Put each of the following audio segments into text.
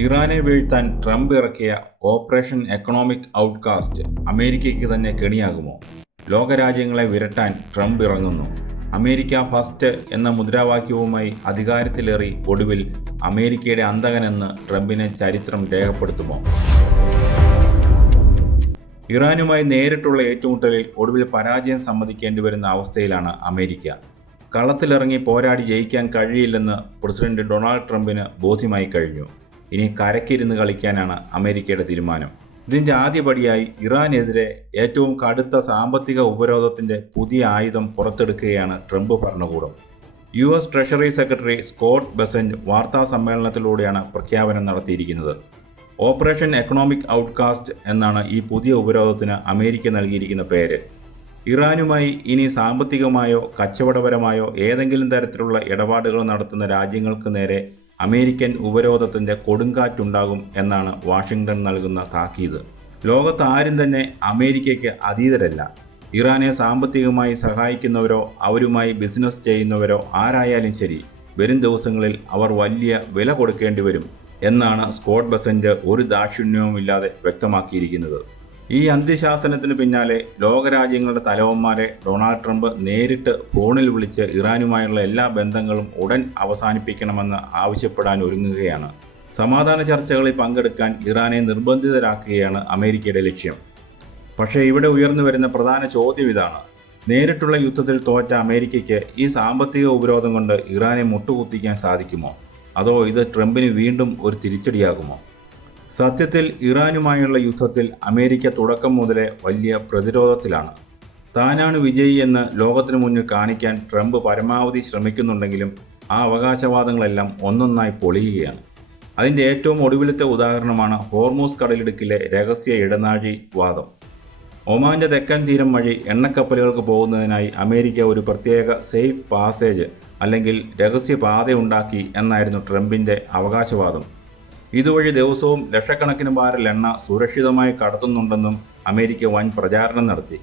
ഇറാനെ വീഴ്ത്താൻ ട്രംപ് ഇറക്കിയ operation economic outcast അമേരിക്കയ്ക്ക് തന്നെ കെണിയാകുമോ? ലോകരാജ്യങ്ങളെ വിരട്ടാൻ ട്രംപ് ഇറങ്ങുന്നു. അമേരിക്ക ഫസ്റ്റ് എന്ന മുദ്രാവാക്യവുമായി അധികാരത്തിലേറി ഒടുവിൽ അമേരിക്കയുടെ അന്തകനെന്ന് ട്രംപിനെ ചരിത്രം രേഖപ്പെടുത്തുമോ? ഇറാനുമായി നേരിട്ടുള്ള ഏറ്റുമുട്ടലിൽ ഒടുവിൽ പരാജയം സമ്മതിക്കേണ്ടി വരുന്ന അവസ്ഥയിലാണ് അമേരിക്ക. കളത്തിലിറങ്ങി പോരാടി ജയിക്കാൻ കഴിയില്ലെന്ന് പ്രസിഡന്റ് ഡൊണാൾഡ് ട്രംപിന് ബോധ്യമായി കഴിഞ്ഞു. ഇനി കരക്കിരുന്ന് കളിക്കാനാണ് അമേരിക്കയുടെ തീരുമാനം. ഇതിൻ്റെ ആദ്യപടിയായി ഇറാനെതിരെ ഏറ്റവും കടുത്ത സാമ്പത്തിക ഉപരോധത്തിൻ്റെ പുതിയ ആയുധം പുറത്തെടുക്കുകയാണ് ട്രംപ് ഭരണകൂടം. US treasury secretary Scott Bessent വാർത്താ സമ്മേളനത്തിലൂടെയാണ് പ്രഖ്യാപനം നടത്തിയിരിക്കുന്നത്. ഓപ്പറേഷൻ എക്കണോമിക് ഔട്ട്കാസ്റ്റ് എന്നാണ് ഈ പുതിയ ഉപരോധത്തിന് അമേരിക്ക നൽകിയിരിക്കുന്ന പേര്. ഇറാനുമായി ഇനി സാമ്പത്തികമായോ കച്ചവടപരമായോ ഏതെങ്കിലും തരത്തിലുള്ള ഇടപാടുകൾ നടത്തുന്ന രാജ്യങ്ങൾക്ക് നേരെ അമേരിക്കൻ ഉപരോധത്തിൻ്റെ കൊടുങ്കാറ്റുണ്ടാകും എന്നാണ് വാഷിംഗ്ടൺ നൽകുന്ന താക്കീത്. ലോകത്ത് ആരും തന്നെ അമേരിക്കയ്ക്ക് അതീതരല്ല. ഇറാനെ സാമ്പത്തികമായി സഹായിക്കുന്നവരോ അവരുമായി ബിസിനസ് ചെയ്യുന്നവരോ ആരായാലും ശരി, വരും ദിവസങ്ങളിൽ അവർ വലിയ വില കൊടുക്കേണ്ടി വരും എന്നാണ് സ്കോട്ട് ബെസന്റ് ഒരു ദാക്ഷിണ്യവുമില്ലാതെ വ്യക്തമാക്കിയിരിക്കുന്നത്. ഈ അന്ത്യശാസനത്തിന് പിന്നാലെ ലോകരാജ്യങ്ങളുടെ തലവന്മാരെ ഡൊണാൾഡ് ട്രംപ് നേരിട്ട് ഫോണിൽ വിളിച്ച് ഇറാനുമായുള്ള എല്ലാ ബന്ധങ്ങളും ഉടൻ അവസാനിപ്പിക്കണമെന്ന് ആവശ്യപ്പെടാൻ ഒരുങ്ങുകയാണ്. സമാധാന ചർച്ചകളിൽ പങ്കെടുക്കാൻ ഇറാനെ നിർബന്ധിതരാക്കുകയാണ് അമേരിക്കയുടെ ലക്ഷ്യം. പക്ഷേ ഇവിടെ ഉയർന്നു വരുന്ന പ്രധാന ചോദ്യം ഇതാണ്: നേരിട്ടുള്ള യുദ്ധത്തിൽ തോറ്റ അമേരിക്കയ്ക്ക് ഈ സാമ്പത്തിക ഉപരോധം കൊണ്ട് ഇറാനെ മുട്ടുകുത്തിക്കാൻ സാധിക്കുമോ? അതോ ഇത് ട്രംപിന് വീണ്ടും ഒരു തിരിച്ചടിയാകുമോ? സത്യത്തിൽ ഇറാനുമായുള്ള യുദ്ധത്തിൽ അമേരിക്ക തുടക്കം മുതലേ വലിയ പ്രതിരോധത്തിലാണ്. താനാണ് വിജയി എന്ന് ലോകത്തിനു മുന്നിൽ കാണിക്കാൻ ട്രംപ് പരമാവധി ശ്രമിക്കുന്നുണ്ടെങ്കിലും ആ അവകാശവാദങ്ങളെല്ലാം ഒന്നൊന്നായി പൊളിയുകയാണ്. അതിൻ്റെ ഏറ്റവും ഒടുവിലത്തെ ഉദാഹരണമാണ് ഹോർമൂസ് കടലിടുക്കിലെ രഹസ്യ ഇടനാഴി വാദം. ഒമാൻ്റെ തെക്കൻ തീരം വഴി എണ്ണക്കപ്പലുകൾക്ക് പോകുന്നതിനായി അമേരിക്ക ഒരു പ്രത്യേക സേഫ് പാസേജ് അല്ലെങ്കിൽ രഹസ്യപാത ഉണ്ടാക്കി എന്നായിരുന്നു ട്രംപിൻ്റെ അവകാശവാദം. ഇതുവഴി ദിവസവും ലക്ഷക്കണക്കിന് ബാരൽ എണ്ണ സുരക്ഷിതമായി കടത്തുന്നുണ്ടെന്നും അമേരിക്ക വൻ പ്രചാരണം നടത്തി.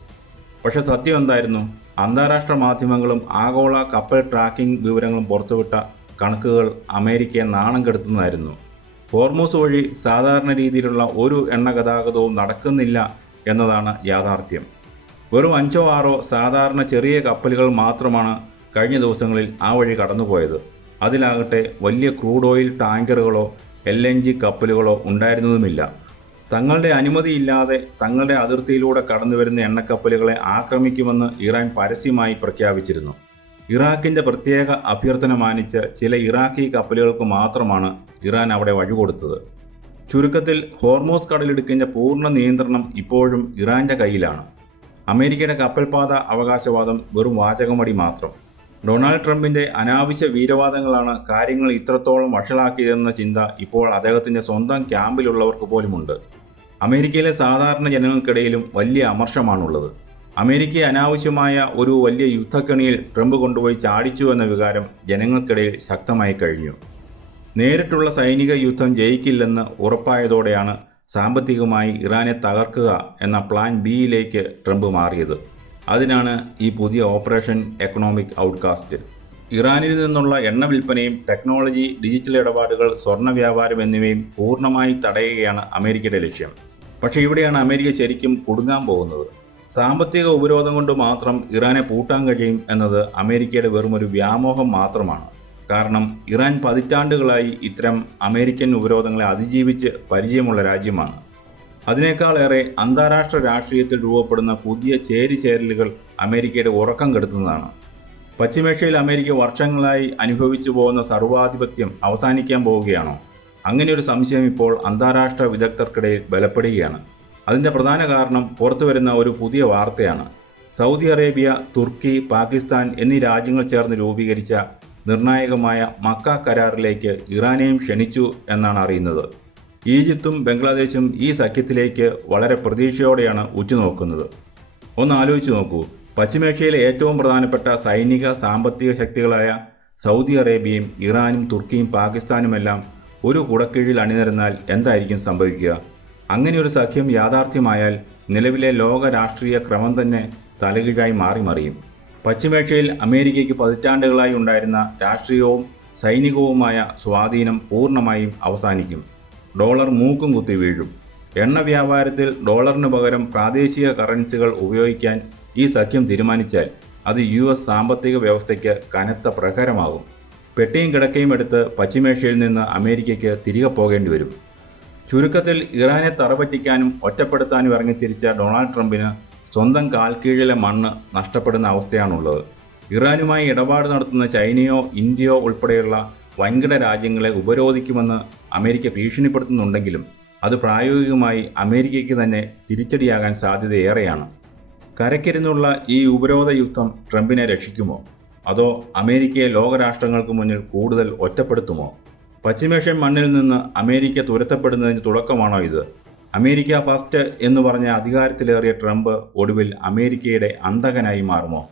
പക്ഷേ സത്യം എന്തായിരുന്നു? അന്താരാഷ്ട്ര മാധ്യമങ്ങളും ആഗോള കപ്പൽ ട്രാക്കിംഗ് വിവരങ്ങളും പുറത്തുവിട്ട കണക്കുകൾ അമേരിക്കയെ നാണം കെടുത്തുന്നതായിരുന്നു. ഹോർമൂസ് വഴി സാധാരണ രീതിയിലുള്ള ഒരു എണ്ണ ഗതാഗതവും നടക്കുന്നില്ല എന്നതാണ് യാഥാർത്ഥ്യം. വെറും 5-6 സാധാരണ ചെറിയ കപ്പലുകൾ മാത്രമാണ് കഴിഞ്ഞ ദിവസങ്ങളിൽ ആ വഴി കടന്നുപോയത്. അതിലാകട്ടെ വലിയ ക്രൂഡ് ഓയിൽ ടാങ്കറുകളോ LNG കപ്പലുകളോ ഉണ്ടായിരുന്നതുമില്ല. തങ്ങളുടെ അനുമതിയില്ലാതെ തങ്ങളുടെ അതിർത്തിയിലൂടെ കടന്നുവരുന്ന എണ്ണക്കപ്പലുകളെ ആക്രമിക്കുമെന്ന് ഇറാൻ പരസ്യമായി പ്രഖ്യാപിച്ചിരുന്നു. ഇറാഖിൻ്റെ പ്രത്യേക അഭ്യർത്ഥന മാനിച്ച് ചില ഇറാഖി കപ്പലുകൾക്ക് മാത്രമാണ് ഇറാൻ അവിടെ വഴികൊടുത്തത്. ചുരുക്കത്തിൽ ഹോർമൂസ് കടലിടുക്കിൻ്റെ പൂർണ്ണ നിയന്ത്രണം ഇപ്പോഴും ഇറാൻ്റെ കയ്യിലാണ്. അമേരിക്കയുടെ കപ്പൽപാത അവകാശവാദം വെറും വാചകമടി മാത്രം. ഡൊണാൾഡ് ട്രംപിൻ്റെ അനാവശ്യ വീരവാദങ്ങളാണ് കാര്യങ്ങൾ ഇത്രത്തോളം വഷളാക്കിയതെന്ന ചിന്ത ഇപ്പോൾ അദ്ദേഹത്തിൻ്റെ സ്വന്തം ക്യാമ്പിലുള്ളവർക്ക് പോലുമുണ്ട്. അമേരിക്കയിലെ സാധാരണ ജനങ്ങൾക്കിടയിലും വലിയ അമർഷമാണുള്ളത്. അമേരിക്കയെ അനാവശ്യമായ ഒരു വലിയ യുദ്ധക്കണിയിൽ ട്രംപ് കൊണ്ടുപോയി ചാടിച്ചു എന്ന വികാരം ജനങ്ങൾക്കിടയിൽ ശക്തമായി കഴിഞ്ഞു. നേരിട്ടുള്ള സൈനിക യുദ്ധം ജയിക്കില്ലെന്ന് ഉറപ്പായതോടെയാണ് സാമ്പത്തികമായി ഇറാനെ തകർക്കുക എന്ന പ്ലാൻ ബിയിലേക്ക് ട്രംപ് മാറിയത്. അതിനാണ് ഈ പുതിയ ഓപ്പറേഷൻ എക്കണോമിക് ഔട്ട്കാസ്റ്റ്. ഇറാനിൽ നിന്നുള്ള എണ്ണ വിൽപ്പനയും ടെക്നോളജി, ഡിജിറ്റൽ ഇടപാടുകൾ, സ്വർണ്ണ വ്യാപാരം എന്നിവയും പൂർണ്ണമായി തടയുകയാണ് അമേരിക്കയുടെ ലക്ഷ്യം. പക്ഷേ ഇവിടെയാണ് അമേരിക്ക ശരിക്കും കുടുങ്ങാൻ പോകുന്നത്. സാമ്പത്തിക ഉപരോധം കൊണ്ട് മാത്രം ഇറാനെ പൂട്ടാൻ കഴിയും എന്നത് അമേരിക്കയുടെ വെറുമൊരു വ്യാമോഹം മാത്രമാണ്. കാരണം ഇറാൻ പതിറ്റാണ്ടുകളായി ഇത്തരം അമേരിക്കൻ ഉപരോധങ്ങളെ അതിജീവിച്ച് പരിചയമുള്ള രാജ്യമാണ്. അതിനേക്കാളേറെ അന്താരാഷ്ട്ര രാഷ്ട്രീയത്തിൽ രൂപപ്പെടുന്ന പുതിയ ചേരിചേരലുകൾ അമേരിക്കയുടെ ഉറക്കം കെടുത്തുന്നതാണ്. പശ്ചിമേഷ്യയിൽ അമേരിക്ക വർഷങ്ങളായി അനുഭവിച്ചു പോകുന്ന സർവാധിപത്യം അവസാനിക്കാൻ പോവുകയാണോ? അങ്ങനെയൊരു സംശയം ഇപ്പോൾ അന്താരാഷ്ട്ര വിദഗ്ധർക്കിടയിൽ ബലപ്പെടുകയാണ്. അതിൻ്റെ പ്രധാന കാരണം പുറത്തുവരുന്ന ഒരു പുതിയ വാർത്തയാണ്. സൗദി അറേബ്യ, തുർക്കി, പാകിസ്ഥാൻ എന്നീ രാജ്യങ്ങൾ ചേർന്ന് രൂപീകരിച്ച നിർണായകമായ മക്ക കരാറിലേക്ക് ഇറാനെയും ക്ഷണിച്ചു എന്നാണ് അറിയുന്നത്. ഈജിപ്തും ബംഗ്ലാദേശും ഈ സഖ്യത്തിലേക്ക് വളരെ പ്രതീക്ഷയോടെയാണ് ഉറ്റുനോക്കുന്നത്. ഒന്ന് ആലോചിച്ച് നോക്കൂ. പശ്ചിമേഷ്യയിലെ ഏറ്റവും പ്രധാനപ്പെട്ട സൈനിക സാമ്പത്തിക ശക്തികളായ സൗദി അറേബ്യയും ഇറാനും തുർക്കിയും പാകിസ്ഥാനുമെല്ലാം ഒരു കുടക്കീഴിൽ അണിനിരന്നാൽ എന്തായിരിക്കും സംഭവിക്കുക? അങ്ങനെയൊരു സഖ്യം യാഥാർത്ഥ്യമായാൽ നിലവിലെ ലോക രാഷ്ട്രീയ ക്രമം തന്നെ തലകീഴായി മാറിമറിയും. പശ്ചിമേഷ്യയിൽ അമേരിക്കയ്ക്ക് പതിറ്റാണ്ടുകളായി ഉണ്ടായിരുന്ന രാഷ്ട്രീയവും സൈനികവുമായ സ്വാധീനം പൂർണ്ണമായും അവസാനിക്കും. ഡോളർ മൂക്കും കുത്തി വീഴും. എണ്ണ വ്യാപാരത്തിൽ ഡോളറിന് പകരം പ്രാദേശിക കറൻസികൾ ഉപയോഗിക്കാൻ ഈ സഖ്യം തീരുമാനിച്ചാൽ അത് US സാമ്പത്തിക വ്യവസ്ഥയ്ക്ക് കനത്ത പ്രഹരമാകും. പെട്ടിയും കിടക്കയും എടുത്ത് പശ്ചിമേഷ്യയിൽ നിന്ന് അമേരിക്കയ്ക്ക് തിരികെ പോകേണ്ടി വരും. ചുരുക്കത്തിൽ ഇറാനെ തറപറ്റിക്കാനും ഒറ്റപ്പെടുത്താനും ഇറങ്ങിത്തിരിച്ച ഡൊണാൾഡ് ട്രംപിന് സ്വന്തം കാൽക്കീഴിലെ മണ്ണ് നഷ്ടപ്പെടുന്ന അവസ്ഥയാണുള്ളത്. ഇറാനുമായി ഇടപാട് നടത്തുന്ന ചൈനയോ ഇന്ത്യയോ ഉൾപ്പെടെയുള്ള വൻകിട രാജ്യങ്ങളെ ഉപരോധിക്കുമെന്ന് അമേരിക്ക ഭീഷണിപ്പെടുത്തുന്നുണ്ടെങ്കിലും അത് പ്രായോഗികമായി അമേരിക്കയ്ക്ക് തന്നെ തിരിച്ചടിയാകാൻ സാധ്യതയേറെയാണ്. കരയ്ക്കിരുന്നുള്ള ഈ ഉപരോധ യുദ്ധം ട്രംപിനെ രക്ഷിക്കുമോ? അതോ അമേരിക്കയെ ലോകരാഷ്ട്രങ്ങൾക്ക് മുന്നിൽ കൂടുതൽ ഒറ്റപ്പെടുത്തുമോ? പശ്ചിമേഷ്യൻ മണ്ണിൽ നിന്ന് അമേരിക്ക തുരത്തപ്പെടുന്നതിന് തുടക്കമാണോ ഇത്? അമേരിക്ക ഫസ്റ്റ് എന്ന് പറഞ്ഞ അധികാരത്തിലേറിയ ട്രംപ് ഒടുവിൽ അമേരിക്കയുടെ അന്തകനായി മാറുമോ?